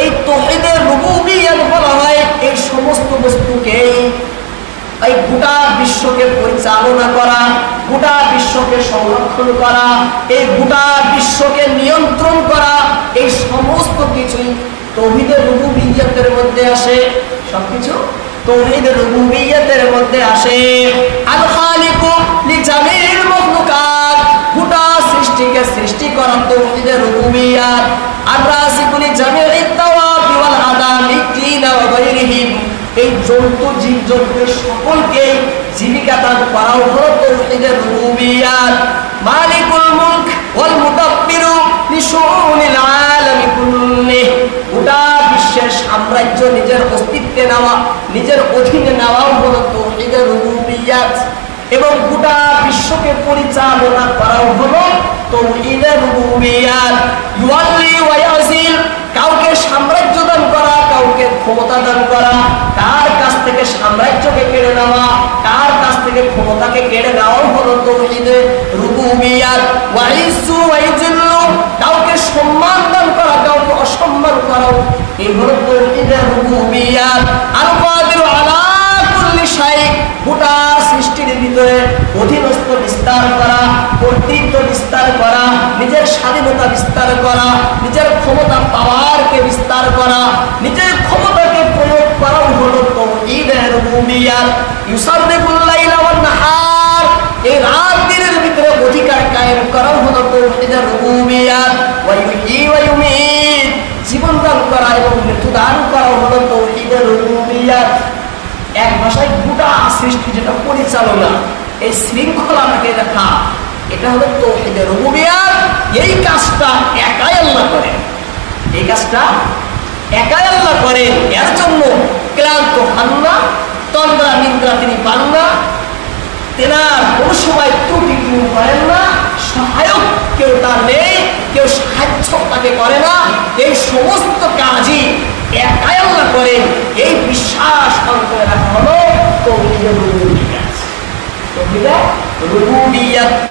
এই তাওহীদের রুবুবিয়্যাত বলা হয় এই সমস্ত বস্তুকে, এই গোটা বিশ্বকে পরিচালনা করা, গোটা বিশ্বকে সংরক্ষণ করা, এই গোটা বিশ্বকে নিয়ন্ত্রণ করা, এই সমস্ত কিছুই তাওহীদের রুবুবিয়্যাতের মধ্যে আসে। সবকিছু তাওহীদের রুবুবিয়্যাতের মধ্যে আসে। আল খালিকু লিজামিল মাখলুকাত, গোটা সৃষ্টিকে সৃষ্টি করা তাওহীদের রুবুবিয়্যাত। আর রাযিকু লিজামিল তাওয়াবি ওয়াল আদামি কিনা ওয়া গায়রিহিম, এই জন্তু জীবজন্তুর সকলকে জীবিকা দান করাও হলো তাওহীদের রুবুবিয়্যাত। মালিকুল মুলক ওয়াল মুদাব্বিরু লিশুউনিল আলামি কুল্লিহি, গোটা বিশ্বের সাম্রাজ্য নিজের অস্তিত্বে নেওয়া, নিজের অধীনে নেওয়াও হলো তাওহীদের রুবুবিয়্যাত। এবং গোটা বিশ্বকে পরিচালনা করাও হলো তাওহীদের রুবুবিয়্যাত। ইউয়াল্লি ওয়া ইয়াজিল, কাউকে সাম্রাজ্য দান করা, কাউকে ক্ষমতা দান করা, কার কাছ থেকে সাম্রাজ্যকে কেড়ে নেওয়া, কার কাছ থেকে ক্ষমতাকে কেড়ে নেওয়াও হলো তাওহীদের রুবুবিয়্যাত। ওয়া ইজ্জু ওয়া ইজল্লু, কাউকে সম্মান দান করা, কাউকে অসম্মান করাও এই হলো তাওহীদের রুবুবিয়্যাত। আল কাদিরু আলা কুল্লি শাই, গোটা সৃষ্টির ভিতরে অধীনস্থ বিস্তার করা, কর্তৃত্ব বিস্তার করা, নিজের স্বাধীনতা বিস্তার করা, নিজের ক্ষমতা পাওয়ারকে বিস্তার করা, নিজের ক্ষমতাকে প্রয়োগ করাও হলো তাওহীদের রুবুবিয়্যাত। ইউসাররিফুল লাইলা ওয়ান নাহার, এই রাত দিনের ভিতরে অধিকার কায়েম করাও হলো তাওহীদের রুবুবিয়্যাত। ওয়া ইউহয়ী ওয়া ইউমীত, জীবন দান করা এবং মৃত্যু দান করাও হলো তাওহীদের রুবুবিয়্যাত। এক ভাষায় গোটা সৃষ্টি যেটা পরিচালনা, এই শৃঙ্খলাটাকে দেখা, এটা হলো তাওহীদের রুবুবিয়্যাত। এই কাজটা একাই আল্লাহ করেন, এই কাজটা একাই আল্লাহ করেন। এর জন্য ক্লান্ত হন না, তন্দ্রা নিদ্রা তিনি পান না, তেনার কোন সময় ত্রুটি কেউ করেন না, সহায়ক কেউ তার নেই, কেউ সাহায্য তাকে করে না। এই সমস্ত কাজই একাই আল্লাহ করেন, এই বিশ্বাস অন্তরে রাখা হলো তাওহীদের রুবুবিয়্যাত। তাওহীদের রুবুবিয়্যাত।